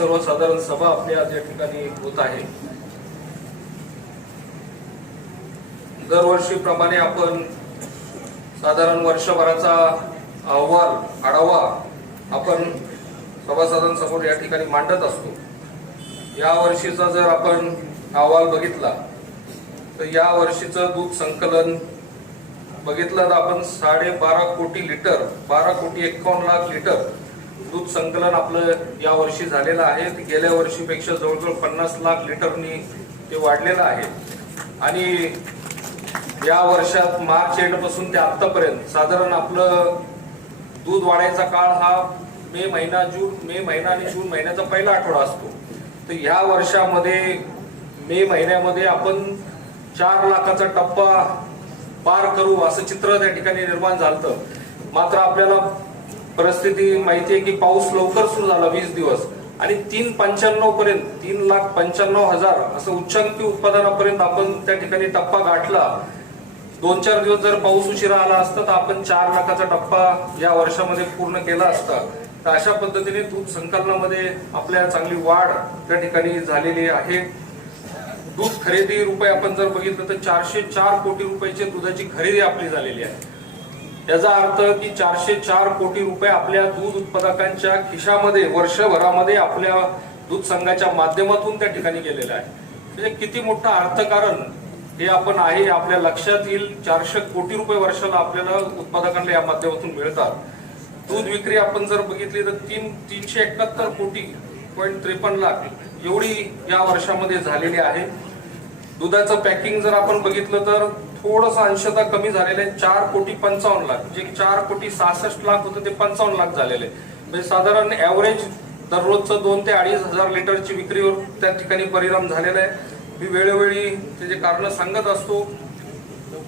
सर्वसाधारण सभा आपली आज या ठिकाणी होत आहे. दरवर्षीप्रमाणे आपण साधारण वर्षभराचा अहवाल आढावा आपण सभासदां समोर या ठिकाणी मांडत असतो. या वर्षीचा जर आपण अहवाल बघितला तर या वर्षीचं दूध संकलन बघितलं तर आपण साडे बारा कोटी लिटर बारा कोटी एकावन्न लाख लिटर दूध संकलन आपलं या वर्षी झालेलं आहे. गेल्या वर्षीपेक्षा जवळजवळ पन्नास लाख लिटरनी ते वाढलेलं आहे. आणि या वर्षात मार्च एंडपासून ते आत्तापर्यंत साधारण आपलं दूध वाढायचा काळ हा मे महिना जून मे महिना आणि जून महिन्याचा पहिला आठवडा असतो. तर ह्या वर्षामध्ये मे महिन्यामध्ये आपण चार लाखाचा टप्पा पार करू असं चित्र त्या ठिकाणी निर्माण झालं मात्र आपल्याला परिस्थिती माहिती आहे की पाऊस लवकर सुरू झाला वीस दिवस. आणि तीन पंच्याण्णव पर्यंत तीन लाख पंच्याण्णव हजार असं उच्चांकी उत्पादनापर्यंत आपण त्या ठिकाणी टप्पा गाठला. दोन चार दिवस जर पाऊस उशिरा आला असता तर आपण चार लाखाचा टप्पा या वर्षामध्ये पूर्ण केला असता. तर अशा पद्धतीने दूध संकलनामध्ये आपल्या चांगली वाढ त्या ठिकाणी झालेली आहे. दूध खरेदी रुपये आपण जर बघितलं तर चारशे चार कोटी रुपयाची दुधाची खरेदी आपली झालेली आहे. याचा अर्थ की चारशे चार कोटी रुपये आपल्या दूध उत्पादकांच्या खिशामध्ये वर्षभरामध्ये आपल्या दूध संघाच्या माध्यमातून त्या ठिकाणी गेलेलं आहे. म्हणजे किती मोठं अर्थकारण हे आपण आहे आपल्या लक्षात येईल. चारशे कोटी रुपये वर्षाला आपल्याला उत्पादकांना या माध्यमातून मिळतात. दूध विक्री आपण जर बघितली तर तीन तीनशे एकाहत्तर कोटी पॉईंट त्रेपन्न लाख एवढी या वर्षामध्ये झालेली आहे. दुधाचं पॅकिंग जर आपण बघितलं तर थोडस अंशता कमी झालेलं आहे. चार कोटी पंचावन्न लाख. जे चार कोटी सहासष्ट लाख होतं ते पंचावन्न लाख झालेले आहे. म्हणजे साधारण ऍव्हरेज दररोजचं दोन ते अडीच हजार लिटरची विक्रीवर त्या ठिकाणी परिणाम झालेला आहे. मी वेळोवेळी त्याचे कारण सांगत असतो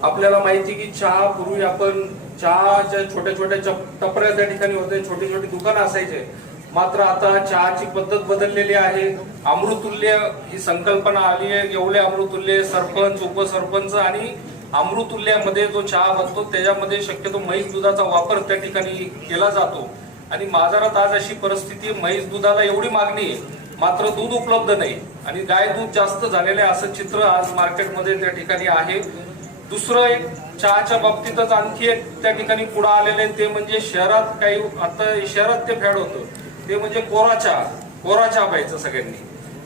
आपल्याला माहिती की चहा पूर्वी आपण चहाच्या छोट्या छोट्या चप- टपऱ्या त्या ठिकाणी होते छोटे छोटे दुकानं असायचे. मात्र आता चहाची पद्धत बदललेली आहे. अमृतुल्य ही संकल्पना आली आहे एवढे अमृतुल्य सरपंच उपसरपंच आणि अमृतुल्यामध्ये जो चहा बनतो त्याच्यामध्ये शक्यतो म्हैस दुधाचा वापर त्या ठिकाणी केला जातो. आणि बाजारात आज अशी परिस्थिती आहे, म्हैस दुधाला एवढी मागणी आहे मात्र दूध उपलब्ध नाही. आणि गाय दूध जास्त झालेलं आहे असं चित्र आज मार्केटमध्ये त्या ठिकाणी आहे. दुसरं एक चहाच्या बाबतीतच आणखी एक त्या ठिकाणी पुढे आहे ते म्हणजे शहरात काही आता शहरात ते फॅड होतं. ते म्हणजे कोरा चहा कोरा चहा प्यायचं सगळ्यांनी.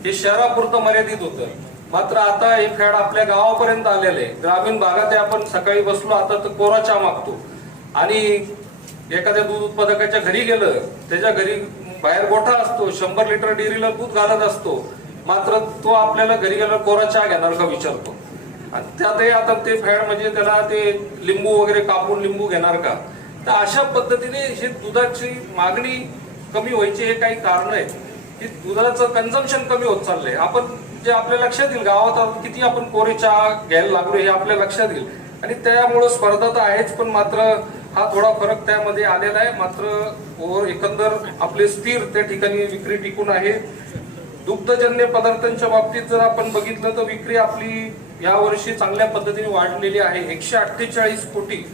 हे शहरापुरतं मर्यादित होतं. मात्र आता हे फॅड आपल्या गावापर्यंत आलेलं आहे. ग्रामीण भागात आपण सकाळी बसलो आता तर कोरा चहा मागतो. आणि एखाद्या दूध उत्पादकाच्या घरी गेलं त्याच्या घरी बाहेर गोठा असतो शंभर लिटर डेअरीला दूध घालत असतो. मात्र तो आपल्याला घरी गेला कोरा चहा घेणार का विचारतो? आणि त्यातही आता ते फॅड म्हणजे त्याला ते लिंबू वगैरे कापून लिंबू घेणार का? तर अशा पद्धतीने हे दुधाची मागणी कमी व्हायची हे काही कारण आहेत. की दुधाचं कन्झम्पशन कमी होत चाललंय. आपण जे आपल्या लक्षात येईल गावात किती आपण कोरे चहा घ्यायला लागलो हे आपल्या लक्षात येईल. आणि त्यामुळं स्पर्धा तर आहेच पण मात्र हा थोडा फरक त्यामध्ये आलेला आहे. मात्र ओव्हर एकंदर आपले स्थिर त्या ठिकाणी विक्री टिकून आहे. दुग्धजन्य पदार्थांच्या बाबतीत जर आपण बघितलं तर विक्री आपली या वर्षी चांगल्या पद्धतीने वाढलेली आहे. एकशे अठ्ठेचाळीस कोटी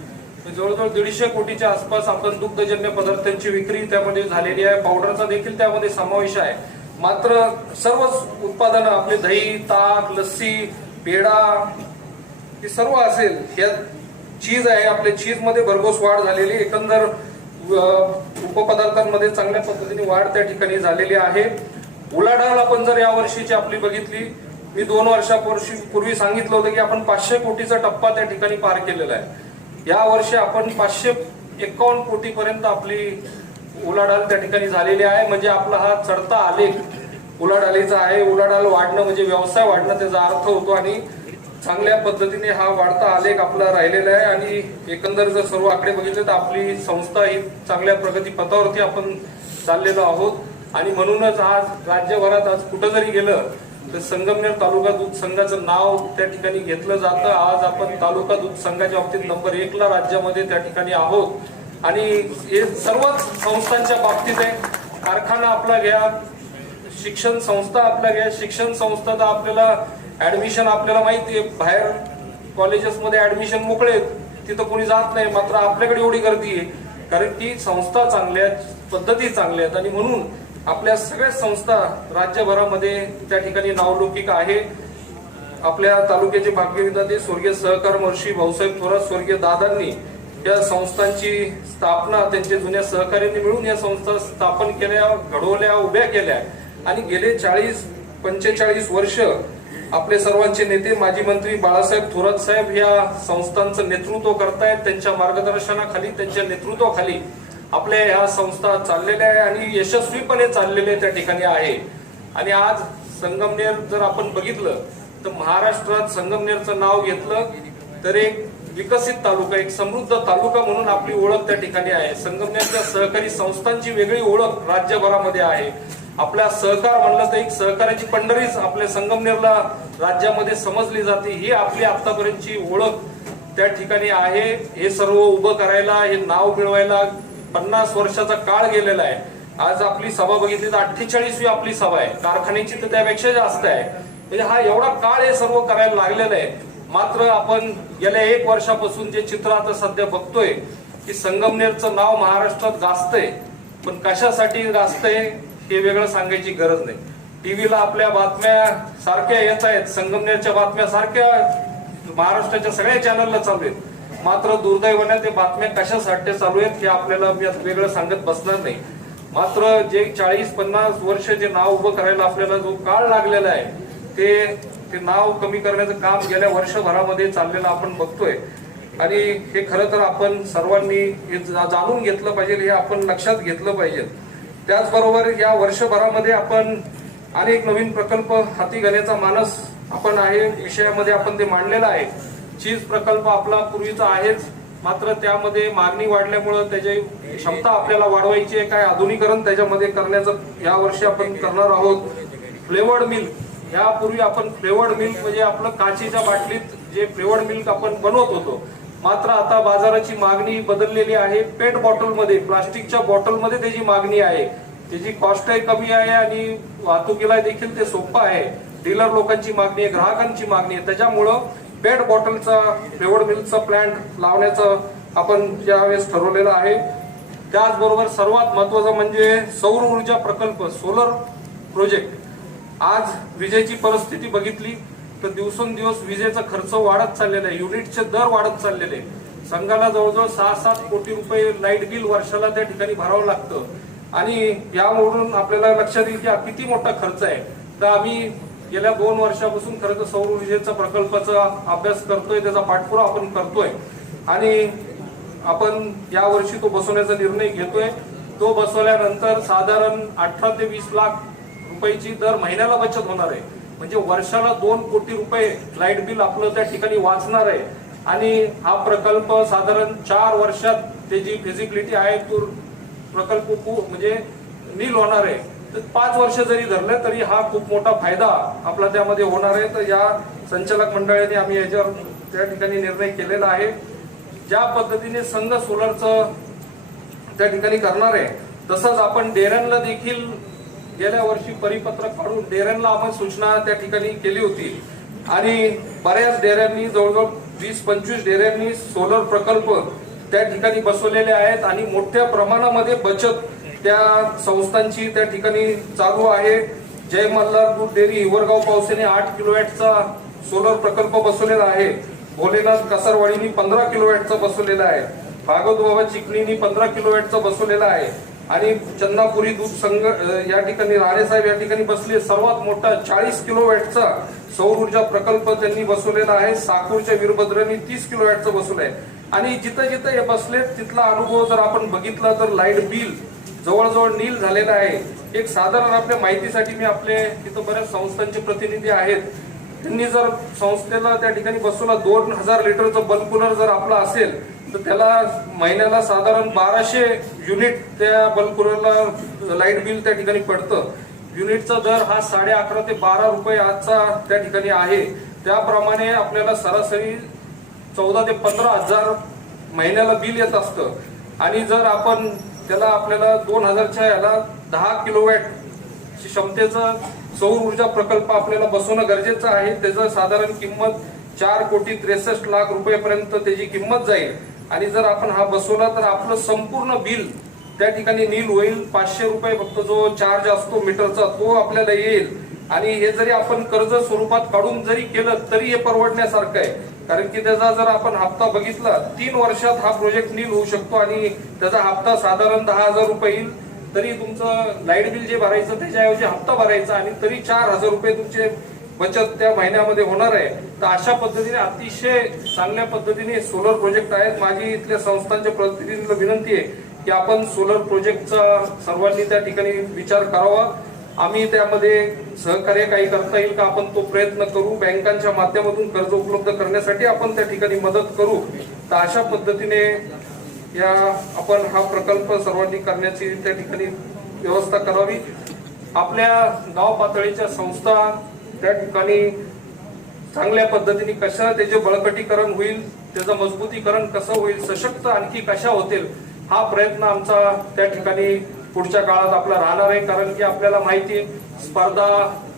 म्हणजे जवळजवळ दीडशे कोटीच्या आसपास आपण दुग्धजन्य पदार्थांची विक्री त्यामध्ये झालेली आहे. पावडरचा देखील त्यामध्ये समावेश आहे. मात्र सर्वच उत्पादनं आपले दही ताक लस्सी पेढा हे सर्व असेल या चीज आहे. आपल्या चीजमध्ये भरघोस वाढ झालेली एकंदर उपपदार्थांमध्ये चांगल्या पद्धतीने वाढ त्या ठिकाणी झालेली आहे. उलाढाल आपण जर या वर्षीची आपली बघितली मी दोन वर्षापूर्वी पूर्वी सांगितलं होतं की आपण पाचशे कोटीचा टप्पा त्या ठिकाणी पार केलेला आहे. या वर्षी आपण पाचशे एकावन्न कोटीपर्यंत आपली उलाढाल त्या ठिकाणी झालेली आहे. म्हणजे आपला हा चढता आलेख उलाढालीचा आहे. उलाढाल वाढणं म्हणजे व्यवसाय वाढणं त्याचा अर्थ होतो आणि चांगल्या पद्धतीने हा वाढता आलेख आपला राहिलेला आहे. आणि एकंदर जर सर्व आकडे बघितले तर आपली संस्था ही चांगल्या प्रगती पथावरती आपण चाललेलो आहोत. आणि म्हणूनच आज राज्यभरात आज कुठं जरी गेलं तर संगमनेर तालुका दूध संघाचं नाव त्या ठिकाणी घेतलं जातं. आज आपण तालुका दूध संघाच्या बाबतीत नंबर एकला राज्यामध्ये त्या ठिकाणी आहोत. आणि हे सर्वच संस्थांच्या बाबतीत आहे. कारखाना आपला घ्या शिक्षण संस्था आपल्या घ्या. शिक्षण संस्था तर आपल्याला ऍडमिशन आपल्याला माहिती आहे. बाहेर कॉलेजेसमध्ये ऍडमिशन मोकळे तिथं कोणी जात नाही. मात्र आपल्याकडे एवढी गर्दी आहे. कारण की संस्था चांगल्या आहेत पद्धती चांगल्या आहेत. आणि म्हणून आपल्या सगळ्या संस्था राज्यभरामध्ये त्या ठिकाणी नावलौकिक आहे. आपल्या तालुक्याचे भाग्यविधाते स्वर्गीय सहकार महर्षी भाऊसाहेब थोरात स्वर्गीय दादांनी या संस्थांची स्थापना त्यांचे जुन्या सहकार्यांनी मिळून या संस्था स्थापन केल्या घडवल्या उभ्या केल्या. आणि गेले चाळीस पंचेचाळीस वर्ष आपले सर्वांचे नेते माजी मंत्री बाळासाहेब थोरात साहेब या संस्थांचं नेतृत्व करतायत. त्यांच्या मार्गदर्शनाखाली त्यांच्या नेतृत्वाखाली आपल्या ह्या संस्था चाललेल्या आहे आणि यशस्वीपणे चाललेल्या त्या ठिकाणी आहे. आणि आज संगमनेर जर आपण बघितलं तर महाराष्ट्रात संगमनेरचं नाव घेतलं तर एक विकसित तालुका एक समृद्ध तालुका म्हणून आपली ओळख त्या ठिकाणी आहे. संगमनेरच्या सहकारी संस्थांची वेगळी ओळख राज्यभरामध्ये आहे. आपला सहकार म्हणलं तर एक सहकार्याची पंढरीच आपल्या संगमनेरला राज्यामध्ये समजली जाते. ही आपली आतापर्यंतची ओळख त्या ठिकाणी आहे. हे सर्व उभं करायला हे नाव मिळवायला पन्नास वर्षाचा काळ गेलेला आहे. आज आपली सभा बघितली तर अठ्ठेचाळीसवी आपली सभा आहे. कारखान्याची तर त्यापेक्षा जास्त आहे. म्हणजे हा एवढा काळ हे सर्व करायला लागलेला आहे. मात्र आपण गेल्या एक वर्षापासून जे चित्र आता सध्या बघतोय की संगमनेरचं नाव महाराष्ट्रात गाजतंय. पण कशासाठी गाजतंय हे वेगळं सांगायची गरज नाही. टीव्हीला आपल्या बातम्या सारख्या येत आहेत. संगमनेरच्या बातम्या सारख्या महाराष्ट्राच्या सगळ्या चॅनलला चालू आहेत. मात्र दुर्दैवाने ते बातम्या कशासाठी चालू आहेत हे आपल्याला मी वेगळं सांगत बसणार नाही. मात्र जे चाळीस पन्नास वर्ष जे नाव उभं करायला आपल्याला जो काळ लागलेला आहे ते ते नाव कमी करण्याचं काम गेल्या वर्षभरामध्ये चाललेलं आपण बघतोय. आणि हे खरं तर आपण सर्वांनी हे जा- जाणून घेतलं पाहिजे हे आपण लक्षात घेतलं पाहिजे. त्याचबरोबर या वर्षभरामध्ये आपण अनेक नवीन प्रकल्प हाती घेण्याचा मानस आपण आहे विषयामध्ये आपण ते मांडलेलं आहे. चीज प्रकल्प आपला पूर्वीचा आहेच मात्र त्यामध्ये मागणी वाढल्यामुळं त्याची क्षमता आपल्याला वाढवायची आहे काय आधुनिकरण त्याच्यामध्ये करण्याचं या वर्षी आपण करणार आहोत. फ्लेवर्ड मिल्क यापूर्वी आपण फ्लेवर्ड मिल्क म्हणजे आपलं काचेच्या बाटलीत जे फ्लेवर्ड मिल्क आपण बनवत होतो मात्र आता बाजाराची मागणी बदललेली आहे. पेट बॉटलमध्ये प्लास्टिकच्या बॉटलमध्ये त्याची मागणी आहे. त्याची कॉस्टही कमी आहे आणि वाहतुकीला देखील ते सोपं आहे. डीलर लोकांची मागणी आहे ग्राहकांची मागणी आहे. त्याच्यामुळं बेड बॉटलचा फ्लेवर्ड मिल्कचा प्लांट लावण्याचं आपण यावेळेस ठरवलेलं आहे. त्याचबरोबर सर्वात महत्वाचं म्हणजे सौर ऊर्जा प्रकल्प सोलर प्रोजेक्ट आज विजेची परिस्थिती बघितली तर दिवसेंदिवस विजेचा खर्च वाढत चाललेला आहे. युनिटचे दर वाढत चाललेले आहे. संघाला जवळजवळ सहा सात कोटी रुपये लाइट बिल वर्षाला त्या ठिकाणी भरावं लागतं. आणि यावरून आपल्याला लक्षात येईल की हा किती मोठा खर्च आहे. तर आम्ही गेल्या दोन वर्षापासून खरं तर सौर ऊर्जेचा प्रकल्पाचा अभ्यास करतोय त्याचा पाठपुरावा आपण करतोय. आणि आपण या वर्षी तो बसवण्याचा निर्णय घेतोय. तो बसवल्यानंतर साधारण अठरा ते वीस लाख रुपयाची दर महिन्याला बचत होणार आहे. म्हणजे वर्षाला दोन कोटी रुपये लाइट बिल आपलं त्या ठिकाणी वाचणार आहे. आणि हा प्रकल्प साधारण चार वर्षात त्याची फिजिबिलिटी आहे तो प्रकल्प म्हणजे नील होणार आहे. तर पाच वर्ष जरी धरले तरी हा खूप मोठा फायदा आपला त्यामध्ये होणार आहे. तर या संचालक मंडळाने आम्ही याच्यावर त्या ठिकाणी निर्णय केलेला आहे. ज्या पद्धतीने संघ सोलरचं त्या ठिकाणी करणार आहे तसंच आपण डेऱ्यांना देखील गेल्या वर्षी परिपत्रक काढून डेऱ्यांना आपण सूचना त्या ठिकाणी केली होती. आणि बऱ्याच डेऱ्यांनी जवळजवळ वीस पंचवीस डेऱ्यांनी सोलर प्रकल्प त्या ठिकाणी बसवलेले आहेत. आणि मोठ्या प्रमाणामध्ये बचत त्या संस्थांची त्या ठिकाणी चालू आहे. जय मल्हार दूध डेअरी हिवरगाव पावसेने आठ किलोवॅटचा सोलर प्रकल्प बसवलेला आहे. भोलेनाथ कसरवाडीनी पंधरा किलोवॅटचा बसवलेला आहे. भागवत बाबा चिकणीनी पंधरा किलोवॅटचा बसवलेला आहे. आणि चंदापुरी दूध संघ या ठिकाणी राणेसाहेब या ठिकाणी बसले सर्वात मोठा चाळीस किलोवॅटचा सौर ऊर्जा प्रकल्प त्यांनी बसवलेला आहे. साकूरच्या वीरभद्रांनी तीस किलोवॅटचा आहे आणि जिथं जिथं हे बसले तिथला अनुभव जर आपण बघितला तर लाइट बिल जवळजवळ नील झालेला आहे. एक साधारण आपल्या माहितीसाठी मी आपले तिथं बऱ्याच संस्थांचे प्रतिनिधी आहेत. त्यांनी जर संस्थेला त्या ठिकाणी बसवला दोन हजार लिटरचं बल्ब कूलर जर आपला असेल तर त्याला महिन्याला साधारण बाराशे युनिट त्या बल्ब कूलरला लाइट बिल त्या ठिकाणी पडतं. युनिटचा दर हा साडे अकरा ते बारा रुपये आजचा त्या ठिकाणी आहे. त्याप्रमाणे आपल्याला सरासरी चौदा ते पंधरा हजार महिन्याला बिल येत असतं. आणि जर आपण त्याला आपल्याला दोन हजारच्या याला दहा किलोवॅट क्षमतेचा सौर ऊर्जा प्रकल्प आपल्याला बसवणं गरजेचं आहे. त्याचं साधारण किंमत चार कोटी त्रेसष्ट लाख रुपयेपर्यंत त्याची किंमत जाईल. आणि जर आपण हा बसवला तर आपलं संपूर्ण बिल त्या ठिकाणी नील होईल. पाचशे रुपये फक्त जो चार्ज असतो मीटरचा तो आपल्याला येईल. आणि हे जरी आपण कर्ज स्वरूपात काढून जरी केलं तरी हे परवडण्यासारखं आहे. कारण की त्याचा जर आपण हप्ता बघितला तीन वर्षात हा प्रोजेक्ट नील होऊ शकतो आणि त्याचा हप्ता साधारण दहा हजार रुपये येईल. तरी तुमचं लाइट बिल जे भरायचं त्याच्याऐवजी हप्ता भरायचा आणि तरी चार हजार रुपये तुमचे बचत त्या महिन्यामध्ये होणार आहे. तर अशा पद्धतीने अतिशय चांगल्या पद्धतीने सोलर प्रोजेक्ट आहेत. माझी इथल्या संस्थांच्या प्रतिनिधींना विनंती आहे की आपण सोलर प्रोजेक्टचा सर्वांनी त्या ठिकाणी विचार करावा. आम्ही त्यामध्ये सहकार्य काही करता येईल का आपण तो प्रयत्न करू? बँकांच्या माध्यमातून कर्ज उपलब्ध करण्यासाठी आपण त्या ठिकाणी मदत करू? तर अशा पद्धतीने या आपण हा प्रकल्प सर्वांनी करण्याची त्या ठिकाणी व्यवस्था करावी. आपल्या गाव पातळीच्या संस्था त्या ठिकाणी चांगल्या पद्धतीने कशा त्याचे बळकटीकरण होईल त्याचं मजबूतीकरण कसं होईल सशक्त आणखी कशा होतील हा प्रयत्न आमचा त्या ठिकाणी पुढच्या काळात आपला राहणार आहे कारण की आपल्याला माहिती आहे, स्पर्धा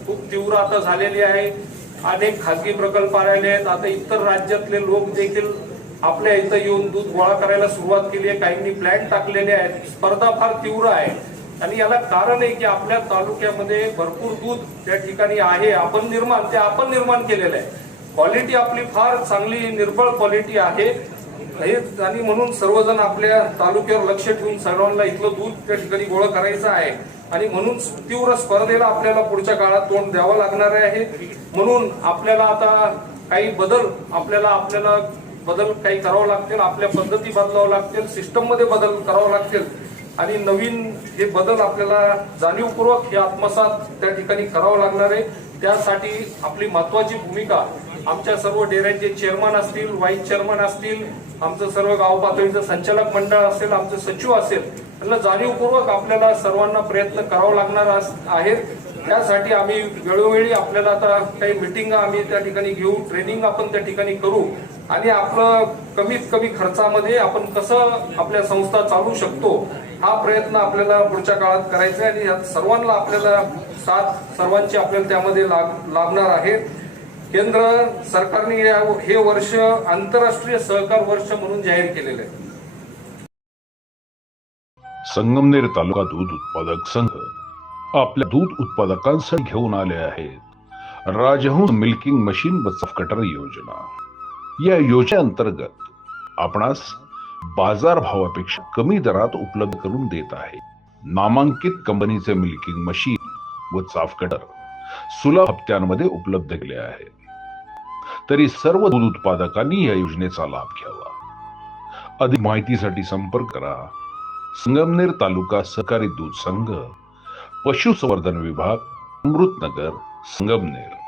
खूप तीव्र आता झालेली आहे. अनेक खासगी प्रकल्प आलेले आहेत. आता इतर राज्यातले लोक देखील आपल्या इथं येऊन दूध गोळा करायला सुरुवात केली आहे. काहींनी प्लॅन टाकलेले आहेत. स्पर्धा फार तीव्र आहे. आणि याला कारण आहे की आपल्या तालुक्यामध्ये भरपूर दूध त्या ठिकाणी आहे. आपण निर्माण ते आपण निर्माण केलेलं आहे. क्वालिटी आपली फार चांगली निर्बळ क्वालिटी आहे. हे आणि म्हणून सर्वजण आपल्या तालुक्यावर लक्ष ठेवून सर्वांना इथलं दूध त्या ठिकाणी गोळा करायचं आहे. आणि म्हणून तीव्र स्पर्धेला आपल्याला पुढच्या काळात तोंड द्यावं लागणार आहे. म्हणून आपल्याला आता काही बदल आपल्याला आपल्याला बदल काही करावं लागतील आपल्या पद्धती बदलावं लागतील सिस्टममध्ये बदल करावं लागतील. आणि नवीन हे बदल आपल्याला जाणीवपूर्वक हे आत्मसात त्या ठिकाणी करावं लागणार आहे. त्यासाठी आपली महत्वाची भूमिका आमच्या सर्व डेऱ्यांचे चेअरमन असतील व्हाईस चेअरमन असतील आमचं सर्व गाव पातळीचं संचालक मंडळ असेल आमचं सचिव असेल त्यांना जाणीवपूर्वक आपल्याला सर्वांना प्रयत्न करावा लागणार आहेत. त्यासाठी आम्ही वेळोवेळी आपल्याला आता काही मिटिंग आम्ही त्या ठिकाणी घेऊ ट्रेनिंग आपण त्या ठिकाणी करू. आणि आपलं कमीत कमी खर्चामध्ये आपण कसं आपल्या संस्था चालू शकतो हा प्रयत्न आपल्याला पुढच्या काळात करायचा आहे आणि यात सर्वांना आपल्याला साथ सर्वांची आपल्याला त्यामध्ये लाभ लाभणार आहे. केंद्र सरकारने या- हे वर्ष आंतरराष्ट्रीय सहकार वर्ष म्हणून जाहीर केलेलं आहे. संगमनेर तालुका दूध उत्पादक संघ आपल्या दूध उत्पादकांसाठी घेऊन आले आहेत. राजहंस मिल्किंग मशीन बचत कटर योजना. या योजनेअंतर्गत आपणास बाजार भावापेक्षा कमी दरात उपलब्ध करून देत आहे. नामांकित कंपनीचे मिल्किंग मशीन व चाफ कटर सुलभ हप्त्यांमध्ये उपलब्ध केले आहे. तरी सर्व दूध उत्पादकांनी या योजनेचा लाभ घ्यावा. अधिक माहितीसाठी संपर्क करा. संगमनेर तालुका सहकारी दूध संघ पशुसंवर्धन विभाग अमृतनगर संगमनेर.